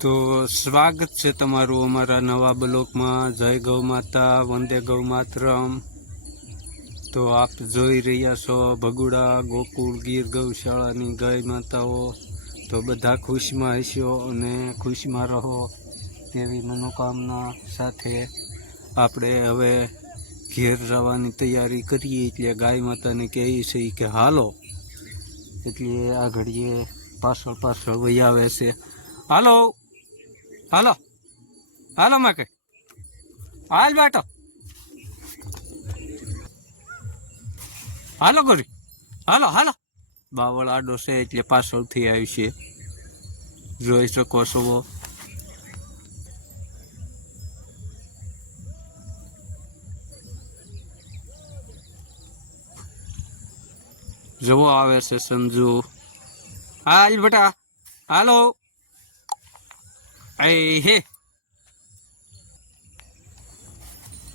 તો સ્વાગત છે તમારું અમારા નવા બ્લોકમાં જય ગૌ માતા, વંદે ગૌ માતરમ. તો આપ જોઈ રહ્યા છો ભગુડા, ગોકુળ, ગીર ગૌશાળાની ગાય માતાઓ. તો બધા ખુશમાં હશો અને ખુશમાં રહો તેવી મનોકામના સાથે આપણે હવે ઘેર જવાની તૈયારી કરીએ એટલે ગાય માતાને કહીએ છીએ કે હાલો, એટલે આ ઘડીએ પાછળ પાછળ વહી આવે છે. હાલો! હાલો હાલો માં કે હાલ બેટો હાલો ગોરી હાલો હાલો બાવળ આડો છે એટલે પાછળથી આવી છે જોઈ શકો છો જવો આવે છે સમજુ હાલ બેટા હાલો Ê hê.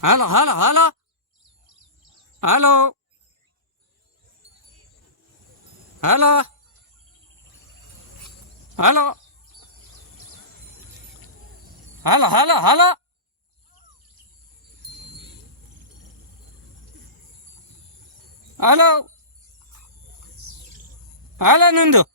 Hello, hello, hello. Hello. Hello. Hello. Hello, hello, hello. Hello. Hello, Nundu.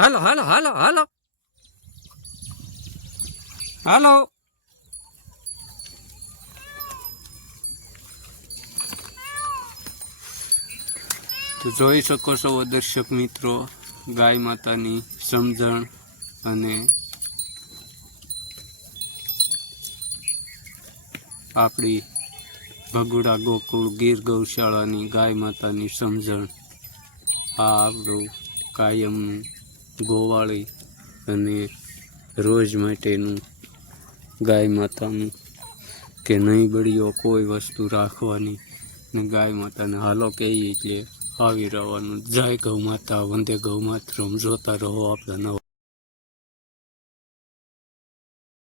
Hello hello hello hello. Hello. તો જોઈ શકો છો દર્શક મિત્રો, ગાય માતાની સમજણ અને આપણી ભગુડા ગોકુળ ગીર ગૌશાળાની ગાય માતાની સમજણ, આ આપણું કાયમનું ગોવાળી અને રોજ માટેનું ગાય માતાનું કે નહીં બળીઓ કોઈ વસ્તુ રાખવાની ને ગાય માતાને હાલો કહીએ એટલે આવી રહેવાનું. જય ગૌ માતા, વંદે ગૌ માતરમ. જોતા રહો આપણા નવા